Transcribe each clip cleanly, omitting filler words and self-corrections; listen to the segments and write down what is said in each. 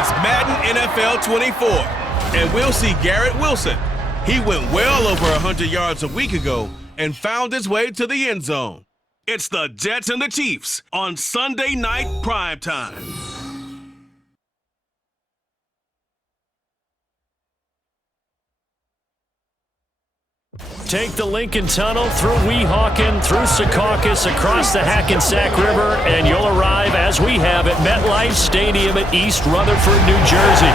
It's Madden NFL 24, and we'll see Garrett Wilson. He went well over 100 yards a week ago and found his way to the end zone. It's the Jets and the Chiefs on Sunday Night Primetime. Take the Lincoln Tunnel through Weehawken, through Secaucus, across the Hackensack River, and you'll arrive, as we have, at MetLife Stadium at East Rutherford, New Jersey.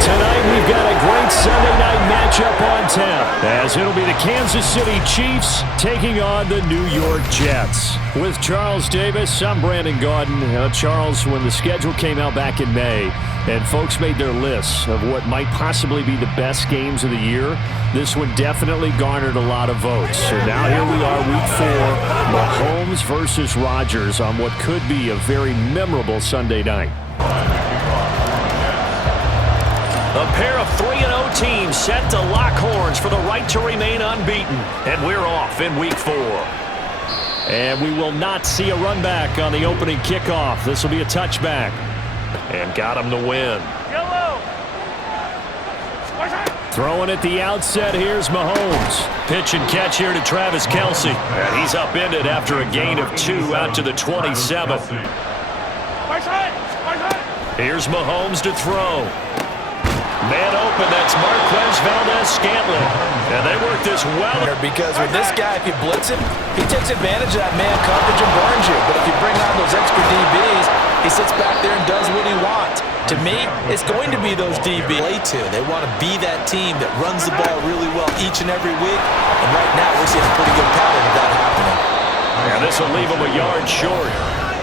Tonight, we've got a great Sunday night matchup on tap, as it'll be the Kansas City Chiefs taking on the New York Jets. With Charles Davis, I'm Brandon Gaudin. Charles, when the schedule came out back in May, and folks made their lists of what might possibly be the best games of the year, this one definitely garnered a lot of votes. So now here we are, week 4, Mahomes versus Rodgers on what could be a very memorable Sunday night. A pair of 3-0 teams set to lock horns for the right to remain unbeaten. And we're off in week 4. And we will not see a run back on the opening kickoff. This will be a touchback. And got him to win. Throwing at the outset, here's Mahomes. Pitch and catch here to Travis Kelce. And he's upended after a gain of 2 out to the 27. Here's Mahomes to throw. Man open, that's Marquez Valdez-Scantling. And they work this well. Because with this guy, if you blitz him, he takes advantage of that man coverage and burns you. But if you bring on those extra DBs, he sits back there and does what he wants. To me, it's going to be those DBs. They want to be that team that runs the ball really well each and every week. And right now, we're seeing a pretty good pattern of that happening. And this will leave him a yard short.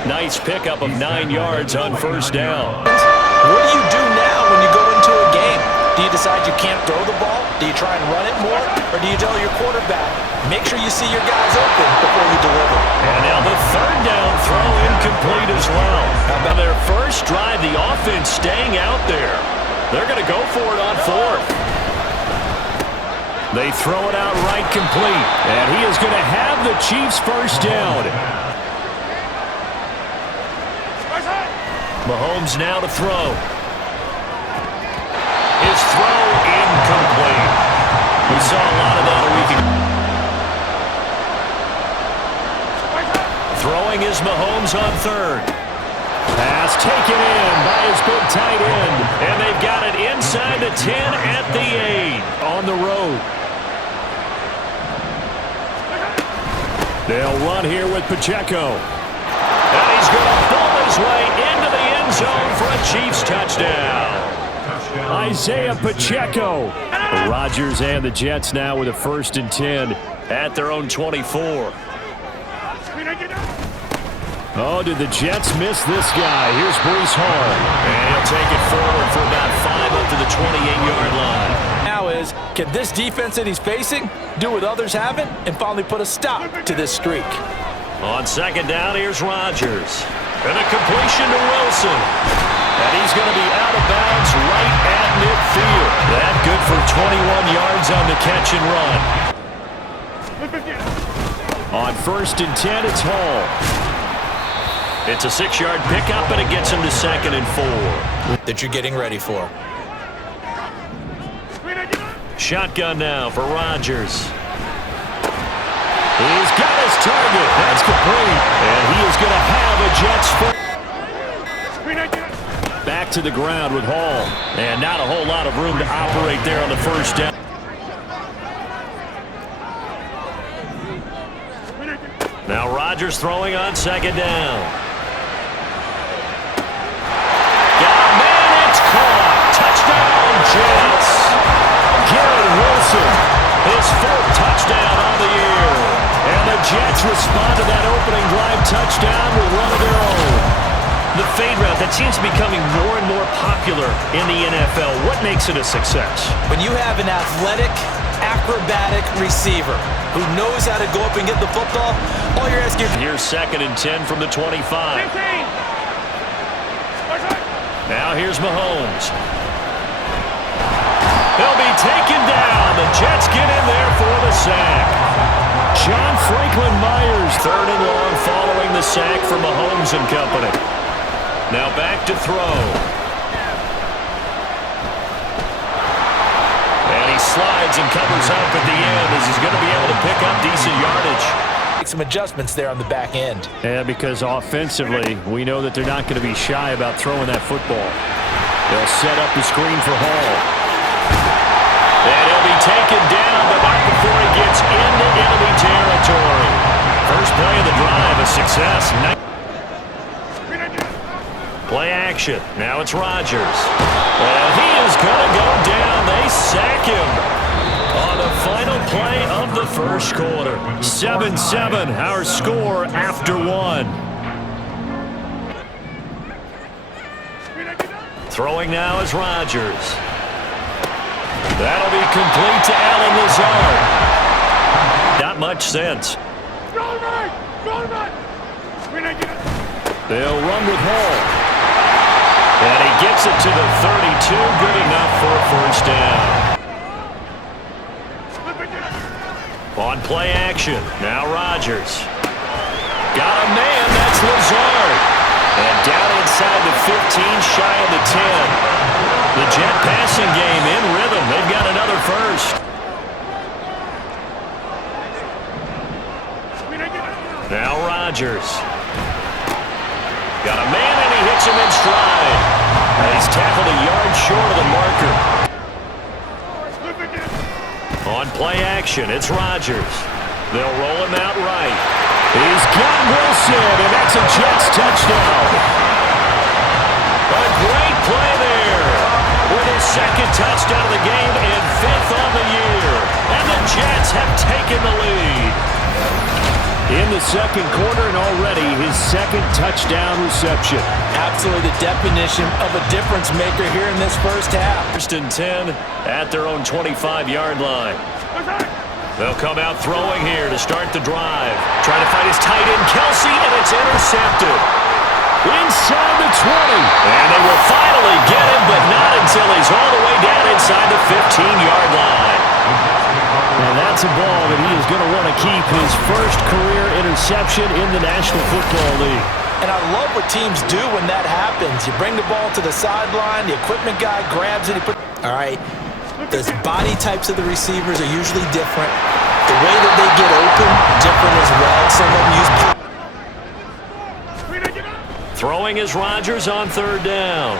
Nice pickup of 9 yards on first down. What do you do now when you go into a game? Do you decide you can't throw the ball? Do you try and run it more? Or do you tell your quarterback, make sure you see your guys open before you deliver? And now the third down throw incomplete as well. On their first drive, the offense staying out there. They're going to go for it on 4th. They throw it out right complete. And he is going to have the Chiefs first down. Mahomes now to throw. His throw incomplete. We saw a lot of that a week ago. Throwing is Mahomes on 3rd. Pass taken in by his big tight end. And they've got it inside the 10 at the 8 on the road. They'll run here with Pacheco. And he's going to pull his way into the end zone for a Chiefs touchdown. Isaiah Pacheco. Rodgers and the Jets now with a 1st and 10 at their own 24. Oh, did the Jets miss this guy? Here's Breece Hall. And he'll take it forward for about 5 up to the 28-yard line. Now is, can this defense that he's facing do what others haven't and finally put a stop to this streak? On 2nd down, here's Rodgers. And a completion to Wilson. And he's going to be out of bounds right at midfield. That good for 21 yards on the catch and run. On 1st and 10, it's Hall. It's a 6-yard pickup, and it gets him to 2nd and 4. That you're getting ready for. Shotgun now for Rodgers. He's got his target. That's complete. And he is going to have a Jets foot. Back to the ground with Hall. And not a whole lot of room to operate there on the first down. Now Rodgers throwing on 2nd down. Got a man, it's caught. Touchdown, Jets. Garrett Wilson. His 4th touchdown on the year. And the Jets respond to that opening drive touchdown with one of their own. The fade route, that seems to be becoming more and more popular in the NFL. What makes it a success? When you have an athletic, acrobatic receiver who knows how to go up and get the football, all you're asking... Here's 2nd and 10 from the 25. 15. Now here's Mahomes. He'll be taken down. The Jets get in there for the sack. John Franklin Myers, 3rd and long following the sack for Mahomes and company. Now back to throw. sides and covers up at the end as he's going to be able to pick up decent yardage. Make some adjustments there on the back end. Yeah, because offensively, we know that they're not going to be shy about throwing that football. They'll set up the screen for Hall. And he'll be taken down, but not before he gets into enemy territory. First play of the drive, a success. Play action. Now it's Rodgers. And he is going to go down. They sack him on the final play of the first quarter. 7-7, our score after one. Throwing now is Rodgers. That'll be complete to Allen Lazard. Not much sense. They'll run with Hall. And he gets it to the 32. Good enough for a first down. On play action. Now Rodgers. Got a man. That's Lazard. And down inside the 15, shy of the 10. The Jet passing game in rhythm. They've got another first. Now Rodgers. Got a man and he hits him in stride. And he's tackled a yard short of the marker. On play action, it's Rodgers. They'll roll him out right. He's got Wilson, and that's a Jets touchdown. A great play there. With his second touchdown of the game and fifth on the year. And the Jets have taken the lead. In the second quarter and already his second touchdown reception. Absolutely the definition of a difference maker here in this first half. First and 10 at their own 25-yard line. They'll come out throwing here to start the drive. Trying to find his tight end, Kelsey, and it's intercepted. Inside the 20. And they will finally get him, but not until he's all the way down inside the 15-yard line. And that's a ball that he is going to want to keep, his first career interception in the National Football League. And I love what teams do when that happens. You bring the ball to the sideline, the equipment guy grabs it. All right, the body types of the receivers are usually different. The way that they get open, different as well. Some of them use... Throwing is Rodgers on third down.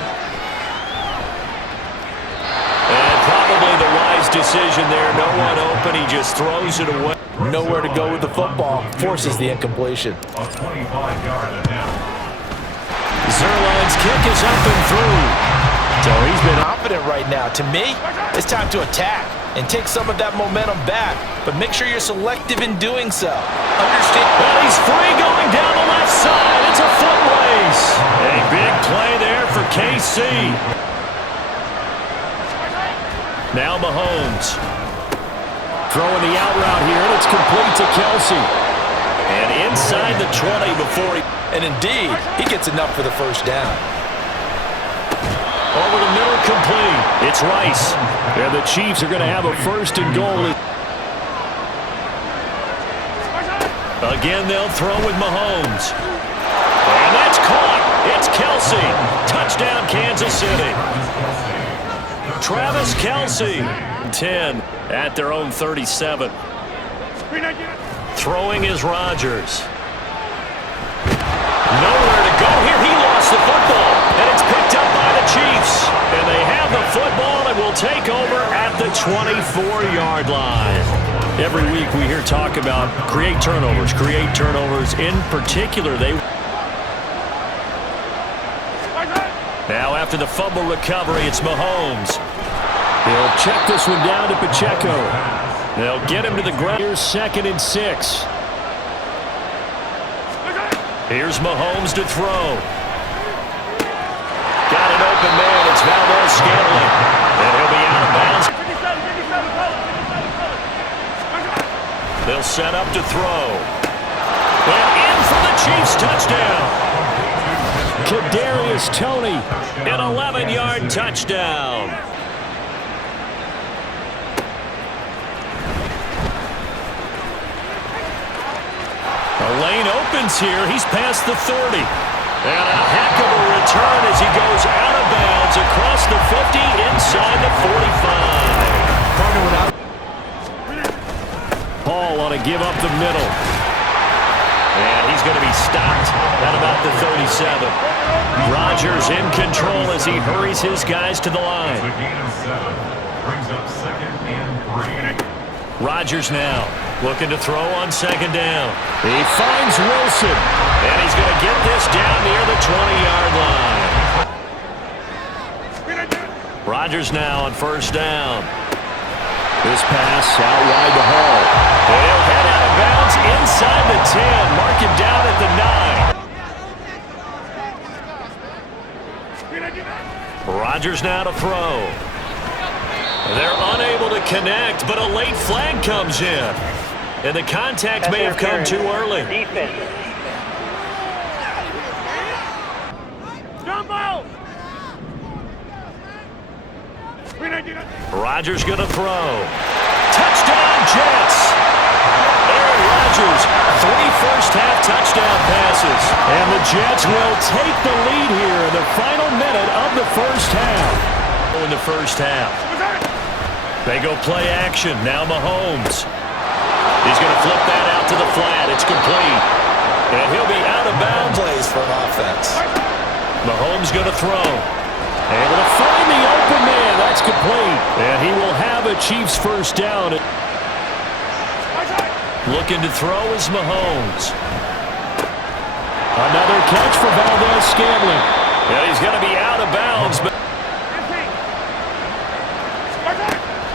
And probably the wise decision there. No one open. He just throws it away. Nowhere to go with the football. Forces the incompletion. Zerline's kick is up and through. So he's been confident right now. To me, it's time to attack and take some of that momentum back. But make sure you're selective in doing so. Understand? Well, he's free going down the left side. It's a foot race. A big play there for KC. Now Mahomes. Throwing the out route here, and it's complete to Kelsey. And inside the 20 before he... And indeed, he gets enough for the first down. Over the middle, complete. It's Rice. And the Chiefs are going to have a first and goal. Again, they'll throw with Mahomes. And that's caught. It's Kelsey. Touchdown, Kansas City. Travis Kelsey. 10 at their own 37. Throwing is Rodgers. Nowhere to go here. He lost the football. And it's picked up by the Chiefs. And they have the football and will take over at the 24-yard line. Every week we hear talk about create turnovers. In particular, they... Now after the fumble recovery, it's Mahomes. He'll check this one down to Pacheco. They'll get him to the ground. Here's 2nd and 6. Here's Mahomes to throw. Got an open man. It's Valdez-Scantling. And he'll be out of bounds. They'll set up to throw. And in for the Chiefs touchdown. Kadarius Toney, an 11-yard touchdown. The lane opens here. He's past the 30. And a heck of a return as he goes out of bounds across the 50 inside the 45. Hall on a give up the middle. And he's going to be stopped at about the 37. Rodgers in control as he hurries his guys to the line. It's a gain of 7. Brings up 2nd and 3. Rodgers now looking to throw on 2nd down. He finds Wilson. And he's going to get this down near the 20-yard line. Rodgers now on 1st down. This pass out wide to Hall. And he'll head out of bounds inside the 10. Mark him down at the 9. Rodgers now to throw. They're unable to connect, but a late flag comes in. And the contact may have come too early. Rodgers going to throw. Touchdown, Jets! Aaron Rodgers, 3 first-half touchdown passes. And the Jets will take the lead here in the final minute of the first half. In the first half. They go play action. Now Mahomes. He's going to flip that out to the flat. It's complete. And he'll be out of bounds. Plays for an offense. Mahomes going to throw. Able to find the open man. That's complete. And he will have a Chiefs first down. Looking to throw is Mahomes. Another catch for Valdez-Scantling. And he's going to be out of bounds. But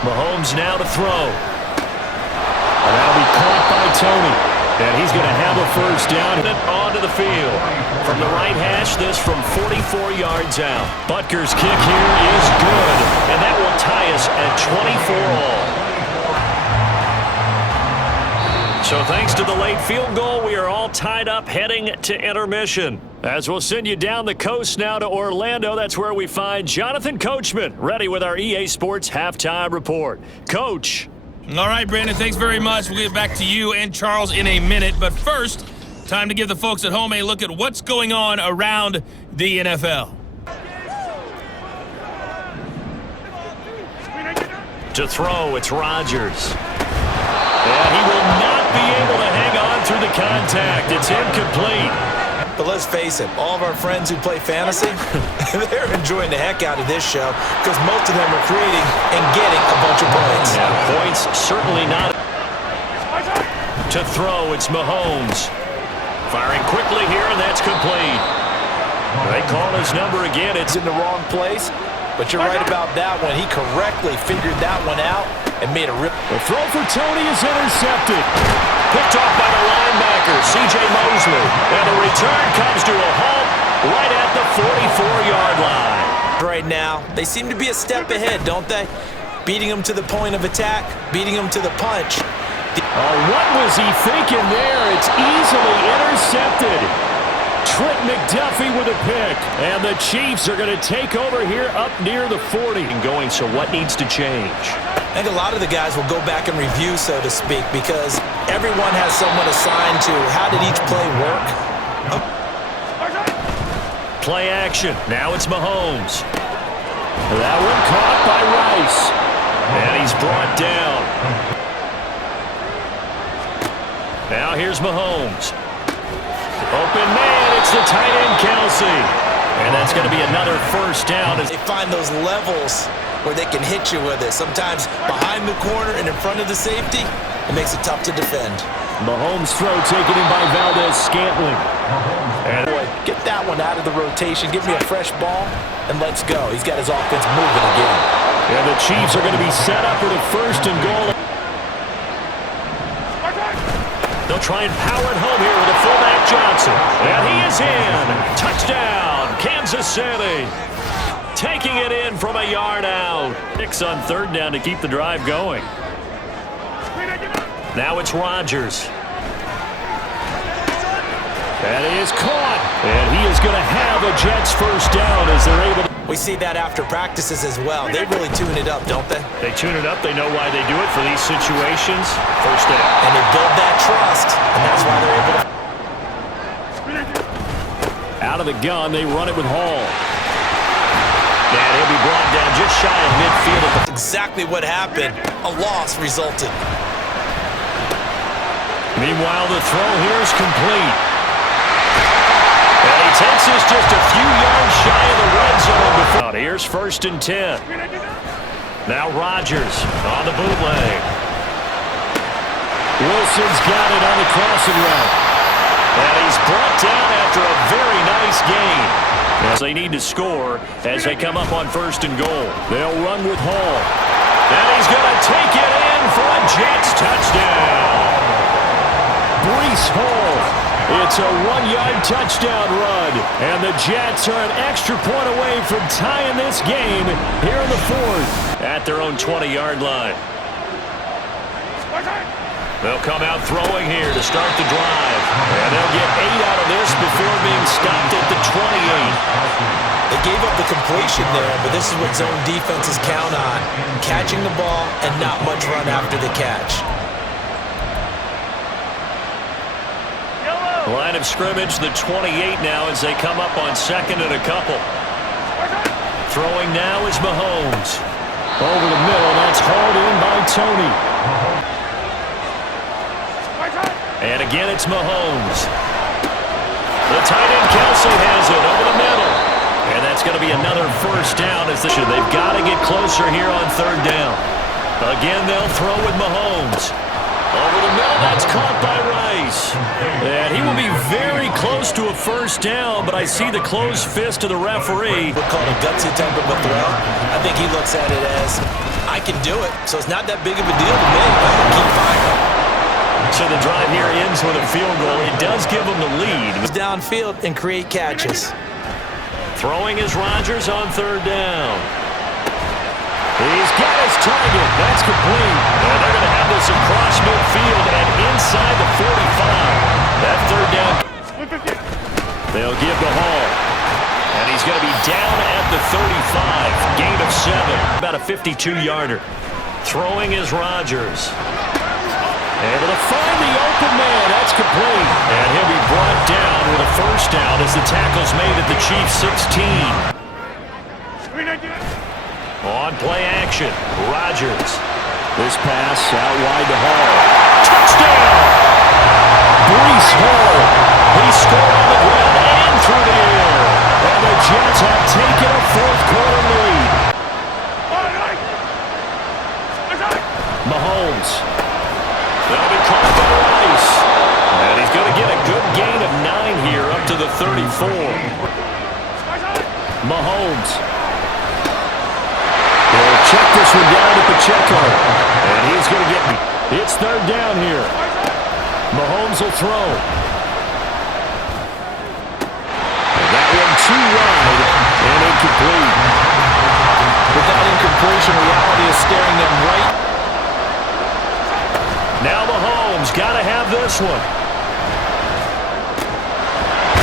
Mahomes now to throw. And that'll be caught by Tony. And he's going to have a first down. Onto the field. From the right hash, this from 44 yards out. Butker's kick here is good. And that will tie us at 24 all. So thanks to the late field goal, we are all tied up heading to intermission. As we'll send you down the coast now to Orlando, that's where we find Jonathan Coachman, ready with our EA Sports Halftime Report. Coach. All right, Brandon, thanks very much. We'll get back to you and Charles in a minute. But first, time to give the folks at home a look at what's going on around the NFL. To throw, it's Rodgers. And he will not be able to hang on through the contact. It's incomplete. But let's face it, all of our friends who play fantasy, they're enjoying the heck out of this show because most of them are creating and getting a bunch of points. Yeah, points certainly not. To throw, it's Mahomes. Firing quickly here, and that's complete. They call his number again. It's in the wrong place, but you're right about that one. He correctly figured that one out and made a rip. The throw for Tony is intercepted. Picked off by the linebacker, C.J. Mosley. And the return comes to a halt right at the 44-yard line. Right now, they seem to be a step ahead, don't they? Beating them to the point of attack, beating them to the punch. Oh, what was he thinking there? It's easily intercepted. Trent McDuffie with a pick. And the Chiefs are going to take over here up near the 40. And going, so what needs to change? I think a lot of the guys will go back and review, so to speak, because everyone has someone assigned to how did each play work. Play action. Now it's Mahomes. That one caught by Rice. And he's brought down. Now here's Mahomes. Open man, it's the tight end Kelsey. And that's going to be another first down. They find those levels where they can hit you with it. Sometimes behind the corner and in front of the safety, it makes it tough to defend. Mahomes' throw taken in by Valdez-Scantling. And boy, get that one out of the rotation. Give me a fresh ball, and let's go. He's got his offense moving again. And the Chiefs are going to be set up with a first and goal. They'll try and power it home here with a fullback Johnson. And he is in. Touchdown, Kansas City. Taking it in from a yard out. 6 on 3rd down to keep the drive going. Now it's Rodgers. And he is caught. And he is going to have a Jets first down as they're able to. We see that after practices as well. They really tune it up, don't they? They tune it up. They know why they do it for these situations. First down. And they build that trust, and that's why they're able to. Out of the gun, they run it with Hall. And he'll be brought down just shy of midfield. Exactly what happened. A loss resulted. Meanwhile, the throw here is complete. And he takes this just a few yards shy of the red zone before. Here's 1st and 10. Now Rodgers on the bootleg. Wilson's got it on the crossing route. And he's brought down after a very nice gain. As they need to score as they come up on 1st and goal. They'll run with Hall. And he's going to take it in for a Jets touchdown. Breece Hall. It's a 1-yard touchdown run. And the Jets are an extra point away from tying this game here in the 4th. At their own 20-yard line. They'll come out throwing here to start the drive. And they'll get 8 out of this before being stopped at the 28. They gave up the completion there, but this is what zone defenses count on. Catching the ball and not much run after the catch. Line of scrimmage, the 28 now as they come up on 2nd and a couple. Throwing now is Mahomes. Over the middle, that's hauled in by Tony. And again, it's Mahomes. The tight end Kelsey has it over the middle. And that's going to be another 1st down. They've got to get closer here on 3rd down. Again, they'll throw with Mahomes. Over the middle, that's caught by Rice. And he will be very close to a 1st down, but I see the closed fist of the referee. We'll call it a gutsy type of a throw. I think he looks at it as, I can do it, so it's not that big of a deal to me. I'm going to keep firing. So the drive here ends with a field goal. It does give them the lead. Downfield and create catches. Throwing is Rodgers on 3rd down. He's got his target. That's complete. And they're going to have this across midfield and inside the 45. That 3rd down. They'll give the Hall. And he's going to be down at the 35. Gain of 7. About a 52-yarder. Throwing is Rodgers. Able to find the open man. That's complete. And he'll be brought down with a 1st down as the tackle's made at the Chiefs' 16. On play action, Rodgers. This pass out wide to Hall. Touchdown! Breece Hall. He scored on the ground and through the air. And the Jets have taken a 4th quarter lead. Mahomes. That'll be caught by Rice. And he's going to get a good gain of 9 here up to the 34. Mahomes. He'll check this one down to Pacheco. And he's going to get me. It's 3rd down here. Mahomes will throw. And that one too wide and incomplete. With that incompletion, reality is staring them right. Now Mahomes got to have this one.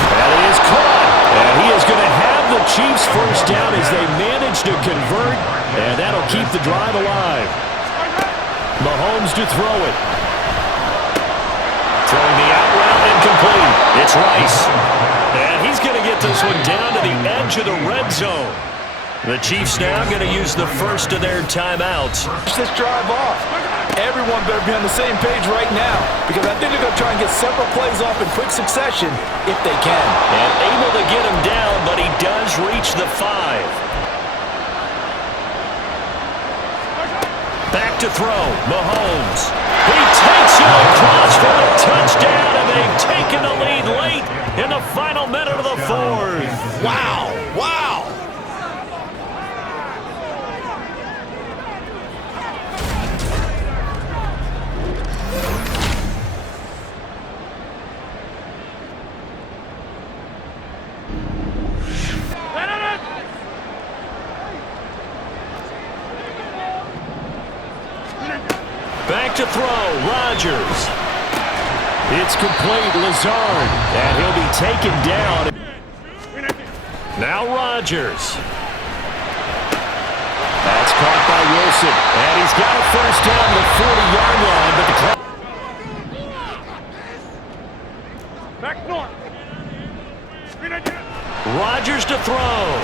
And it is caught. And he is going to have the Chiefs 1st down as they manage to convert. And that'll keep the drive alive. Mahomes to throw it. Throwing the out route incomplete. It's Rice. And he's going to get this one down to the edge of the red zone. The Chiefs now going to use the 1st of their timeouts. Push this drive off. Everyone better be on the same page right now because I think they're going to try and get several plays off in quick succession if they can. And able to get him down, but he does reach the 5. Back to throw, Mahomes. He takes it across for a touchdown, and they've taken the lead late in the final minute of the 4th. Wow, wow. Back to throw, Rodgers. It's complete, Lazard, and he'll be taken down. Now Rodgers. That's caught by Wilson, and he's got a 1st down to the 40-yard line, but the clock. Rodgers to throw.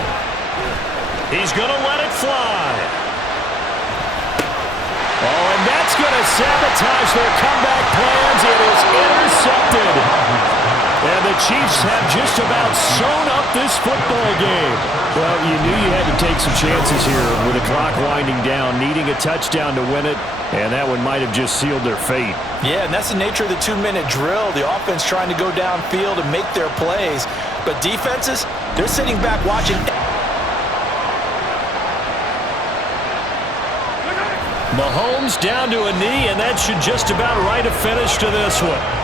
He's going to let it fly. Oh, and that's going to sabotage their comeback plans. It is intercepted. And the Chiefs have just about sewn up this football game. Well, you knew you had to take some chances here with the clock winding down, needing a touchdown to win it, and that one might have just sealed their fate. Yeah, and that's the nature of the 2-minute drill. The offense trying to go downfield and make their plays. But defenses, they're sitting back watching. Mahomes down to a knee, and that should just about write a finish to this one.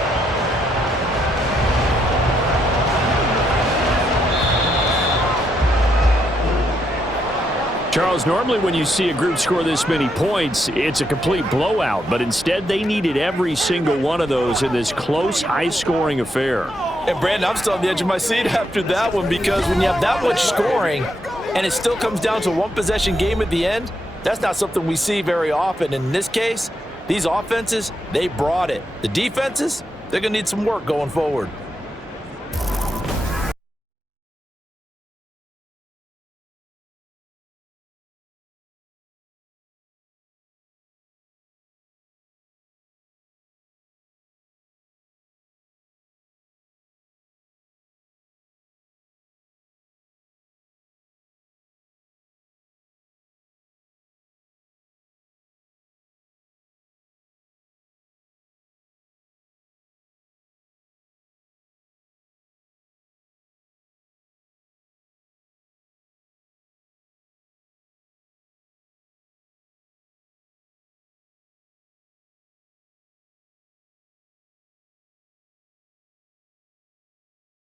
Charles, normally when you see a group score this many points, it's a complete blowout, but instead they needed every single one of those in this close, high-scoring affair. And Brandon, I'm still on the edge of my seat after that one, because when you have that much scoring and it still comes down to a one-possession game at the end, that's not something we see very often. In this case, these offenses, they brought it. The defenses, they're going to need some work going forward.